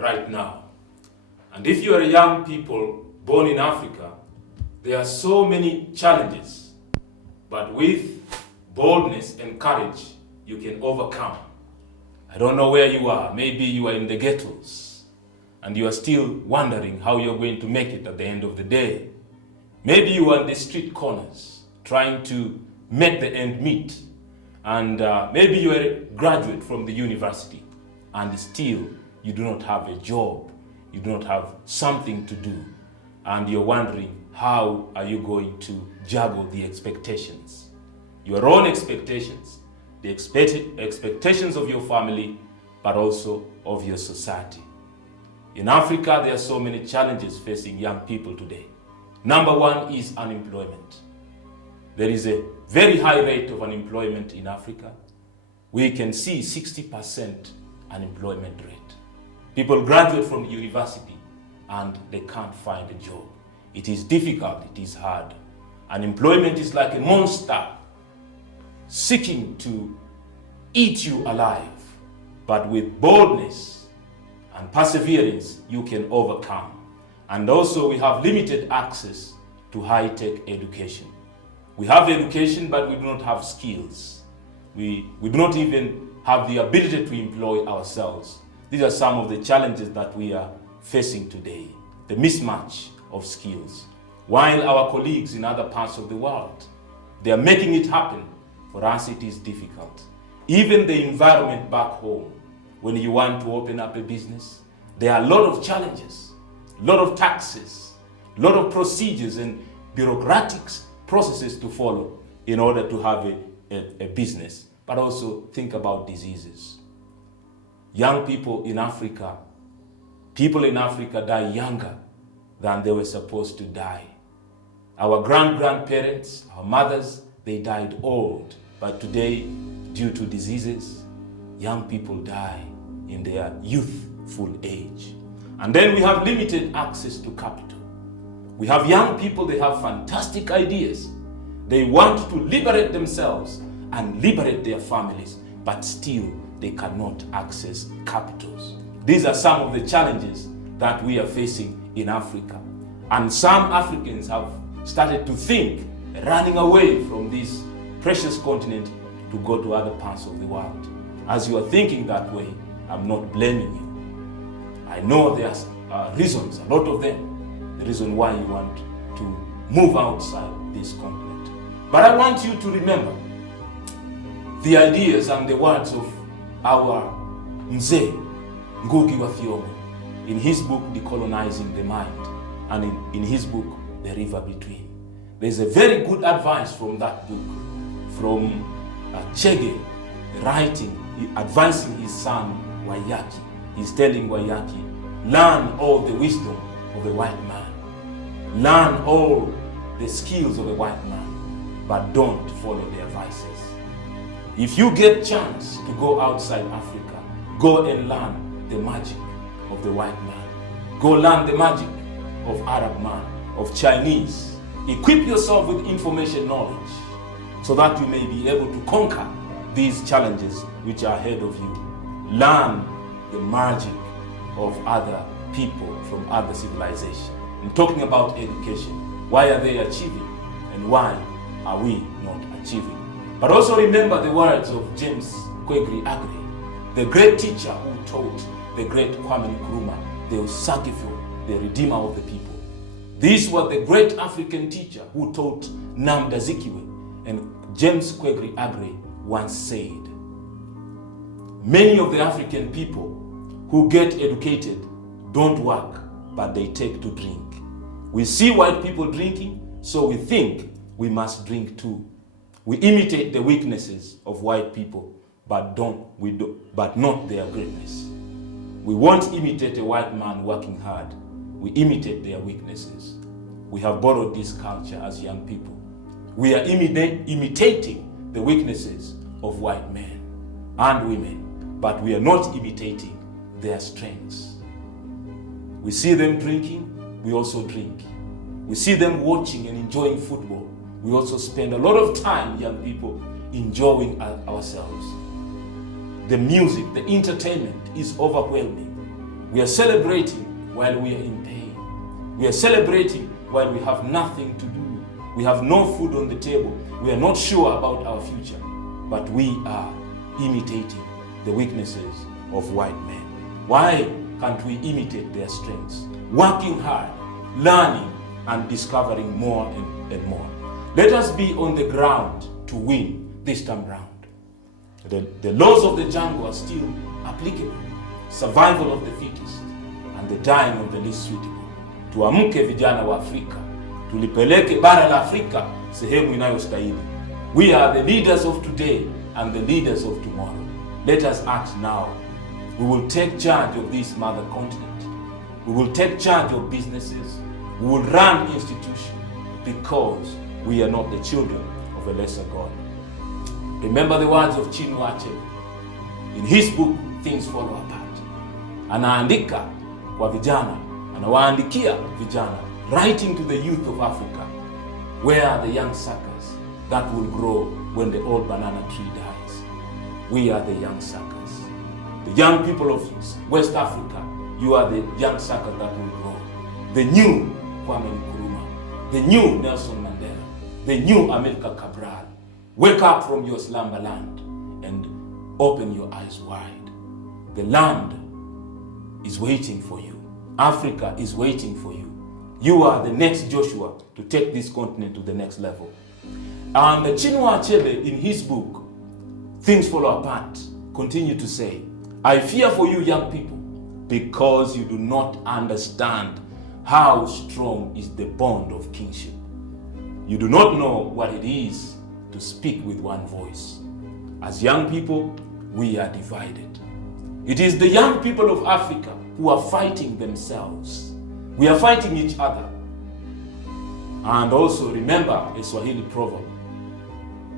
right now. And if you are young people born in Africa, there are so many challenges, but with boldness and courage, you can overcome. I don't know where you are. Maybe you are in the ghettos and you are still wondering how you're going to make it at the end of the day. Maybe you are in the street corners trying to make the end meet. And maybe you are a graduate from the university and still you do not have a job. You do not have something to do. And you're wondering, how are you going to juggle the expectations? Your own expectations, the expectations of your family, but also of your society. In Africa, there are so many challenges facing young people today. Number one is unemployment. There is a very high rate of unemployment in Africa. We can see 60% unemployment rate. People graduate from the university and they can't find a job. It is difficult, it is hard. Unemployment is like a monster seeking to eat you alive. But with boldness and perseverance, you can overcome. And also we have limited access to high-tech education. We have education, but we do not have skills. We do not even have the ability to employ ourselves. These are some of the challenges that we are facing today. The mismatch of skills. While our colleagues in other parts of the world, they are making it happen, for us it is difficult. Even the environment back home, when you want to open up a business, there are a lot of challenges, a lot of taxes, a lot of procedures and bureaucratic processes to follow in order to have a business. But also think about diseases. Young people in Africa die younger than they were supposed to die. Our grandparents, our mothers, they died old. But today, due to diseases, young people die in their youthful age. And then we have limited access to capital. We have young people, they have fantastic ideas. They want to liberate themselves and liberate their families, but still they cannot access capitals. These are some of the challenges that we are facing in Africa. And some Africans have started to think running away from this precious continent to go to other parts of the world. As you are thinking that way, I'm not blaming you. I know there are reasons, a lot of them, the reason why you want to move outside this continent. But I want you to remember the ideas and the words of our Mzee Ngugi wa Thiong'o in his book, Decolonizing the Mind, and in his book, The River Between. There's a very good advice from that book, from Chege writing, advising his son Wayaki. He's telling Wayaki, learn all the wisdom of a white man. Learn all the skills of a white man, but don't follow their vices. If you get chance to go outside Africa, go and learn the magic of the white man. Go learn the magic of Arab man, of Chinese. Equip yourself with information knowledge so that you may be able to conquer these challenges which are ahead of you. Learn the magic of other people from other civilizations. I'm talking about education. Why are they achieving and why are we not achieving? But also remember the words of James Kwegri Aggrey, the great teacher who taught the great Kwame Nkrumah, the Osagifo, the redeemer of the people. This was the great African teacher who taught Nnamdi Azikiwe, and James Kwegri Aggrey once said, many of the African people who get educated don't work, but they take to drink. We see white people drinking, so we think we must drink too. We imitate the weaknesses of white people, but not their greatness. We won't imitate a white man working hard. We imitate their weaknesses. We have borrowed this culture as young people. We are imitating the weaknesses of white men and women, but we are not imitating their strengths. We see them drinking, we also drink. We see them watching and enjoying football. We also spend a lot of time, young people, enjoying ourselves. The music, the entertainment is overwhelming. We are celebrating while we are in pain. We are celebrating while we have nothing to do. We have no food on the table. We are not sure about our future. But we are imitating the weaknesses of white men. Why can't we imitate their strengths? Working hard, learning, and discovering more and more. Let us be on the ground to win this time round. The laws of the jungle are still applicable. Survival of the fittest and the dying of the least suitable. Tuamke vijana wa Afrika. Tulipeleke bara la Afrika sehemu inayostahili. We are the leaders of today and the leaders of tomorrow. Let us act now. We will take charge of this mother continent. We will take charge of businesses. We will run institutions because we are not the children of a lesser God. Remember the words of Chinua Achebe. In his book, Things Fall Apart. Anaandika kwa vijana, anawaandikia vijana, writing to the youth of Africa, where are the young suckers that will grow when the old banana tree dies? We are the young suckers. The young people of West Africa, you are the young suckers that will grow. The new Kwame Nkrumah, the new Nelson Mandela, the new Amilcar Cabral. Wake up from your slumber land and open your eyes wide. The land is waiting for you. Africa is waiting for you. You are the next Joshua to take this continent to the next level. And Chinua Achebe, in his book, Things Fall Apart, continue to say, I fear for you young people because you do not understand how strong is the bond of kinship. You do not know what it is to speak with one voice. As young people, we are divided. It is the young people of Africa who are fighting themselves. We are fighting each other. And also remember a Swahili proverb,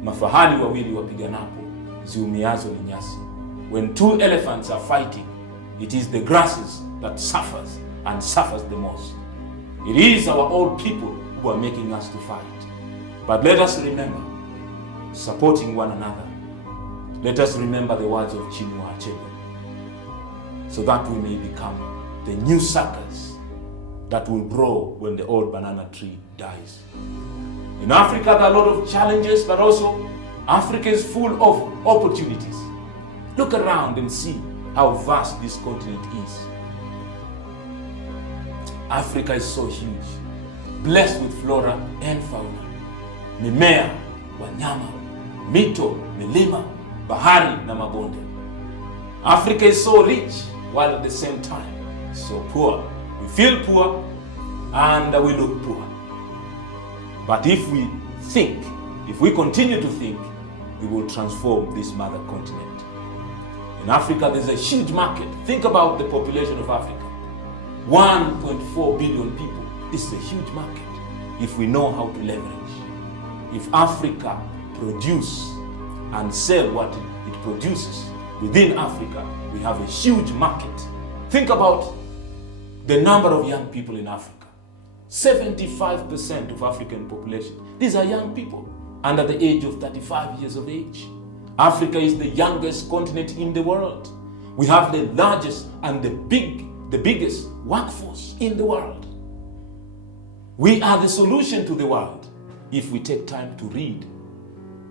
mafahali wawili wapiganapo, ziumiazo ni nyasi. When two elephants are fighting, it is the grasses that suffers and suffers the most. It is our old people who are making us to fight. But let us remember, supporting one another. Let us remember the words of Chinua Achebe, so that we may become the new suckers that will grow when the old banana tree dies. In Africa, there are a lot of challenges, but also Africa is full of opportunities. Look around and see how vast this continent is. Africa is so huge, blessed with flora and fauna, mimea, wanyama, mito, milima, bahari na mabonde. Africa is so rich, while at the same time so poor. We feel poor and we look poor. But if we think, if we continue to think, we will transform this mother continent. In Africa, there's a huge market. Think about the population of Africa. 1.4 billion people. This is a huge market if we know how to leverage. If Africa produce and sell what it produces within Africa, we have a huge market. Think about the number of young people in Africa. 75% of African population. These are young people under the age of 35 years of age. Africa is the youngest continent in the world. We have the largest and the biggest workforce in the world. We are the solution to the world if we take time to read,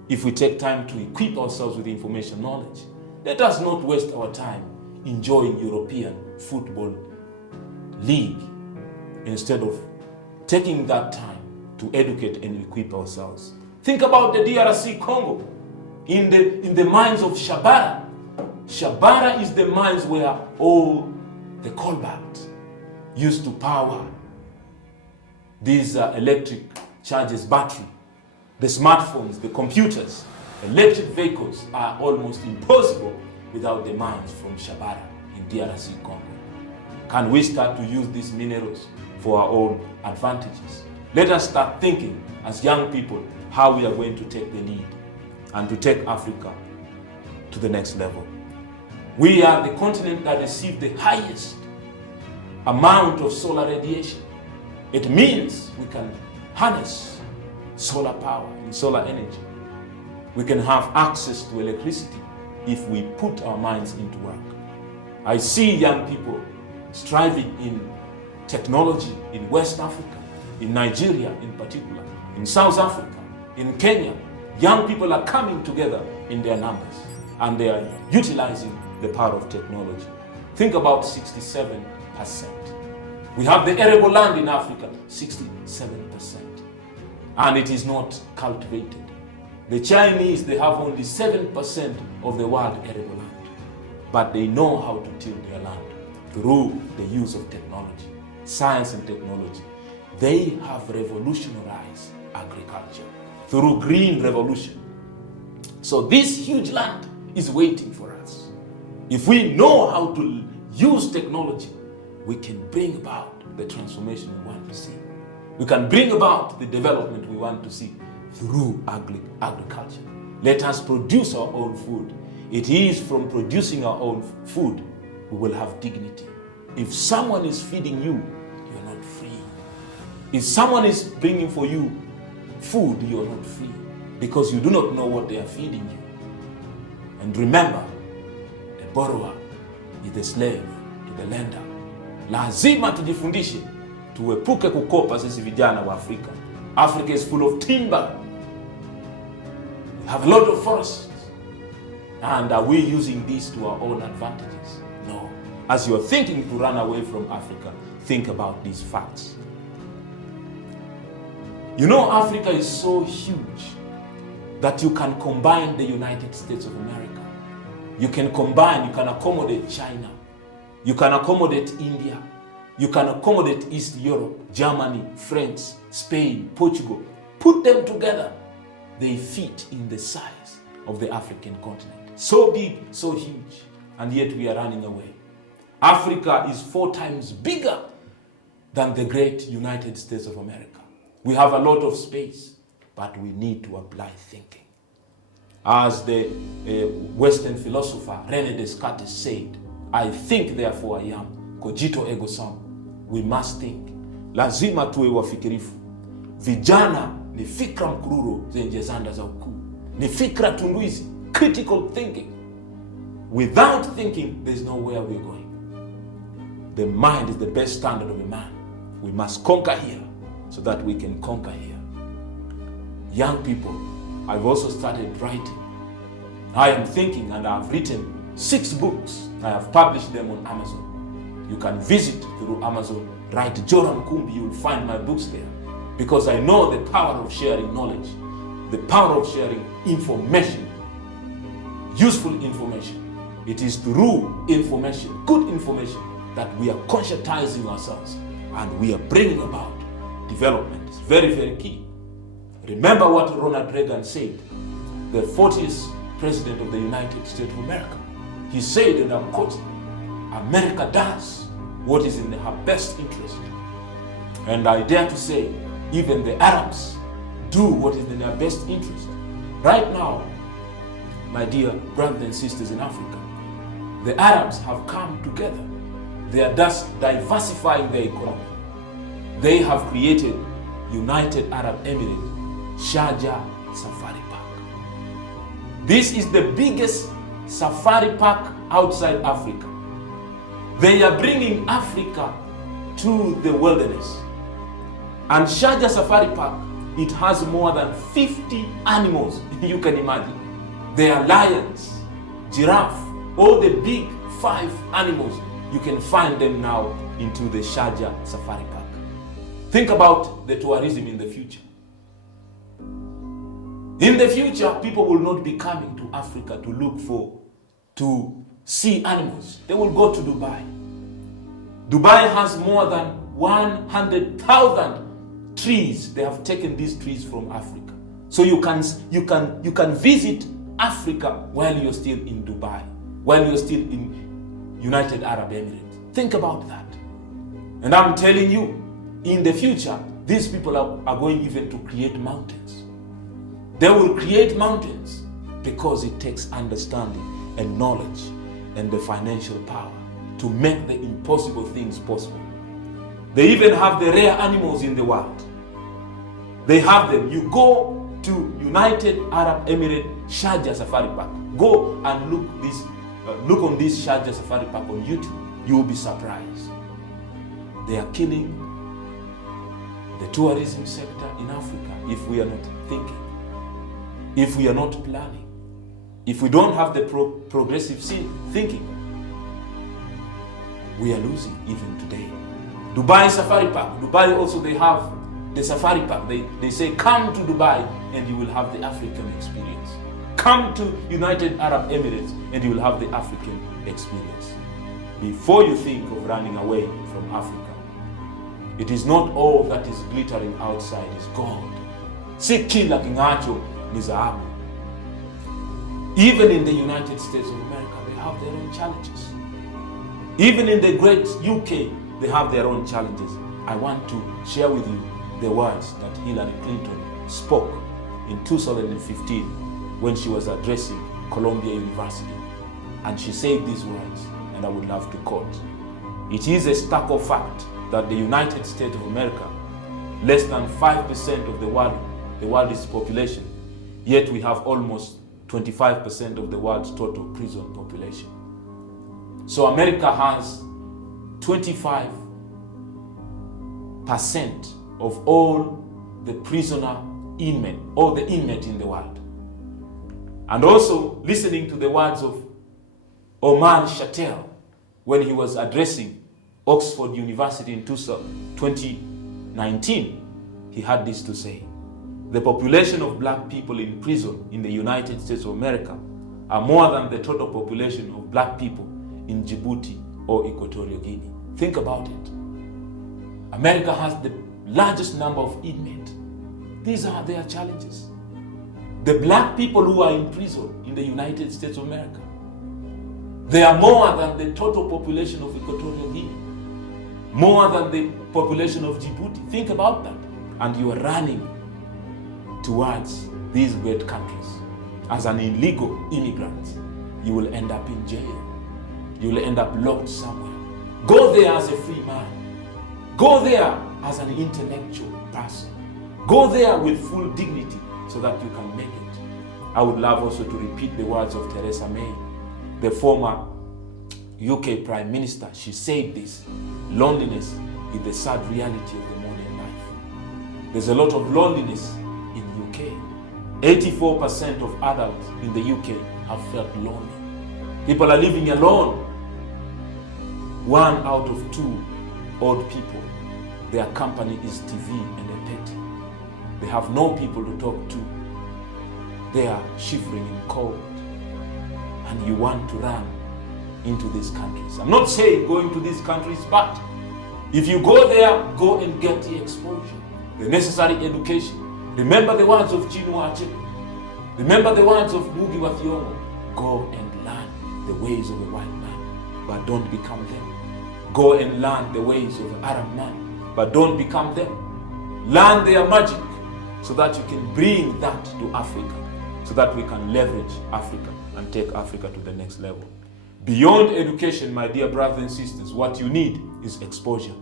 if we take time to equip ourselves with information knowledge. Let us not waste our time enjoying European football league instead of taking that time to educate and equip ourselves. Think about the DRC Congo. In the mines of Shabara. Shabara is the mines where all the cobalt used to power these electric charges, battery, the smartphones, the computers. Electric vehicles are almost impossible without the mines from Shabara in DRC Congo. Can we start to use these minerals for our own advantages? Let us start thinking as young people how we are going to take the lead and to take Africa to the next level. We are the continent that received the highest amount of solar radiation. It means we can harness solar power and solar energy. We can have access to electricity if we put our minds into work. I see young people striving in technology in West Africa, in Nigeria in particular, in South Africa, in Kenya. Young people are coming together in their numbers and they are utilizing the power of technology. Think about 67%. We have the arable land in Africa, 67%. And it is not cultivated. The Chinese, they have only 7% of the world arable land. But they know how to till their land through the use of technology, science and technology. They have revolutionized agriculture through green revolution. So this huge land is waiting for us. If we know how to use technology, we can bring about the transformation we want to see. We can bring about the development we want to see through agriculture. Let us produce our own food. It is from producing our own food we will have dignity. If someone is feeding you, you are not free. If someone is bringing for you food, you are not free because you do not know what they are feeding you. And remember, a borrower is the slave to the lender. Lazima tujifundishe, tuepuke kukopa sisi vijana wa Afrika. Africa is full of timber. We have a lot of forests. And are we using this to our own advantages? No. As you're thinking to run away from Africa, think about these facts. You know, Africa is so huge that you can combine the United States of America. You can accommodate China. You can accommodate India. You can accommodate East Europe, Germany, France, Spain, Portugal. Put them together. They fit in the size of the African continent. So big, so huge, and yet we are running away. Africa is 4 times bigger than the great United States of America. We have a lot of space, but we need to apply thinking. As the Western philosopher René Descartes said, I think therefore I am, cogito ergo sum. We must think. Lazima tuwe wafikirifu. Vijana ni fikra mkururo zenye zanda za ukuu. Ni fikra tunduizi, critical thinking. Without thinking, there's nowhere we're going. The mind is the best standard of a man. We must conquer here so that we can conquer here. Young people, I've also started writing. I am thinking and I've written 6 books. I have published them on Amazon. You can visit through Amazon, write Joram Nkumbi, you will find my books there. Because I know the power of sharing knowledge, the power of sharing information, useful information. It is through information, good information, that we are conscientizing ourselves and we are bringing about development. It's very, very key. Remember what Ronald Reagan said, the 40th president of the United States of America. He said, and I'm quoting, America does what is in her best interest. And I dare to say, even the Arabs do what is in their best interest. Right now, my dear brothers and sisters in Africa, the Arabs have come together. They are thus diversifying their economy. They have created United Arab Emirates, Sharjah Safari Park. This is the biggest safari park outside Africa. They are bringing Africa to the wilderness. And Sharjah Safari Park, it has more than 50 animals, you can imagine. There are lions, giraffe, all the big 5 animals. You can find them now into the Sharjah Safari Park. Think about the tourism in the future. In the future, people will not be coming to Africa to see animals. They will go to Dubai. Dubai has more than 100,000 trees. They have taken these trees from Africa. So you can visit Africa while you're still in Dubai, while you're still in United Arab Emirates. Think about that. And I'm telling you, in the future, these people are going even to create mountains. They will create mountains because it takes understanding and knowledge and the financial power to make the impossible things possible. They even have the rare animals in the world. They have them. You go to United Arab Emirates Sharjah Safari Park. Go and look on this Sharjah Safari Park on YouTube. You will be surprised. They are killing the tourism sector in Africa if we are not thinking, if we are not planning, if we don't have the progressive thinking. We are losing even today. Dubai Safari Park. Dubai also, they have the Safari Park. They say, come to Dubai and you will have the African experience. Come to United Arab Emirates and you will have the African experience. Before you think of running away from Africa, it is not all that is glittering outside is gold. Si kila king'acho ni dhahabu. Even in the United States of America, they have their own challenges. Even in the great UK, they have their own challenges. I want to share with you the words that Hillary Clinton spoke in 2015 when she was addressing Columbia University. And she said these words, and I would love to quote. It is a stark fact that the United States of America, less than 5% of the world's population, yet we have almost 25% of the world's total prison population. So America has 25% of all the inmate in the world. And also listening to the words of Oman Chattel when he was addressing Oxford University in 2019, he had this to say: the population of black people in prison in the United States of America are more than the total population of black people in Djibouti or Equatorial Guinea. Think about it. America has the largest number of inmates. These are their challenges. The black people who are in prison in the United States of America, they are more than the total population of Equatorial Guinea, more than the population of Djibouti. Think about that. And you are running towards these great countries. As an illegal immigrant, you will end up in jail. You will end up locked somewhere. Go there as a free man. Go there as an intellectual person. Go there with full dignity so that you can make it. I would love also to repeat the words of Theresa May, the former UK Prime Minister. She said this: loneliness is the sad reality of the modern life. There's a lot of loneliness in UK. 84% of adults in the UK have felt lonely. People are living alone. 1 out of 2 old people, their company is TV and a pet. They have no people to talk to. They are shivering in cold. And you want to run into these countries. I'm not saying going to these countries, but if you go there, go and get the exposure, the necessary education. Remember the words of Chinua Achebe. Remember the words of Ngugi wa Thiong'o. Go and learn the ways of a white man, but don't become them. Go and learn the ways of an Arab man, but don't become them. Learn their magic so that you can bring that to Africa, so that we can leverage Africa and take Africa to the next level. Beyond education, my dear brothers and sisters, what you need is exposure.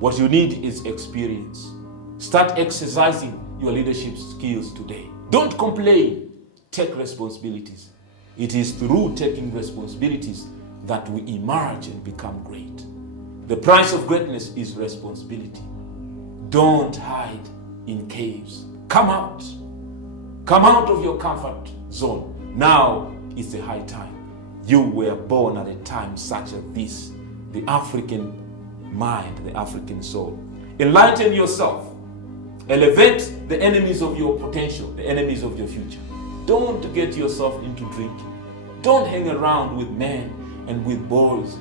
What you need is experience. Start exercising your leadership skills today. Don't complain. Take responsibilities. It is through taking responsibilities that we emerge and become great. The price of greatness is responsibility. Don't hide in caves. Come out. Come out of your comfort zone. Now is the high time. You were born at a time such as this. The African mind, the African soul. Enlighten yourself. Elevate the enemies of your potential, the enemies of your future. Don't get yourself into drinking. Don't hang around with men and with boys.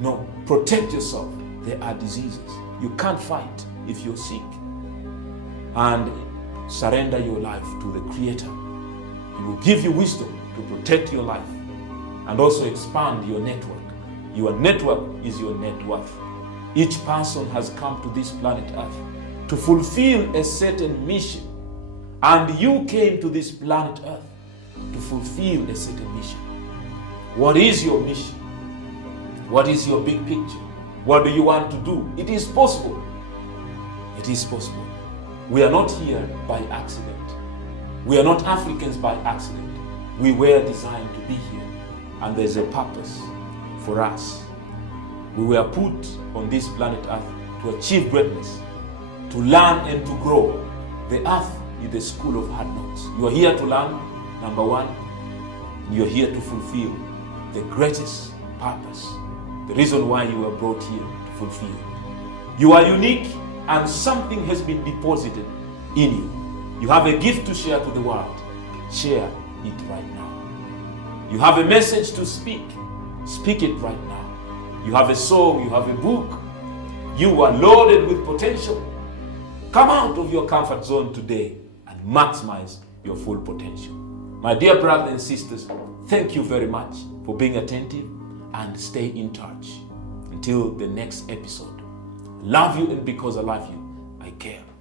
No, protect yourself. There are diseases. You can't fight if you're sick. And surrender your life to the Creator. He will give you wisdom to protect your life and also expand your network. Your network is your net worth. Each person has come to this planet Earth to fulfill a certain mission. And you came to this planet Earth to fulfill a certain mission. What is your mission? What is your big picture? What do you want to do? It is possible. It is possible. We are not here by accident. We are not Africans by accident. We were designed to be here. And there's a purpose for us. We were put on this planet Earth to achieve greatness, to learn and to grow. The earth is the school of hard knocks. You are here to learn, number one. You are here to fulfill the greatest purpose, the reason why you were brought here to fulfill. You are unique, and something has been deposited in you. You have a gift to share to the world. Share it right now. You have a message to speak. Speak it right now. You have a song, you have a book. You are loaded with potential. Come out of your comfort zone today and maximize your full potential. My dear brothers and sisters, thank you very much for being attentive, and stay in touch. Until the next episode. Love you, and because I love you, I care.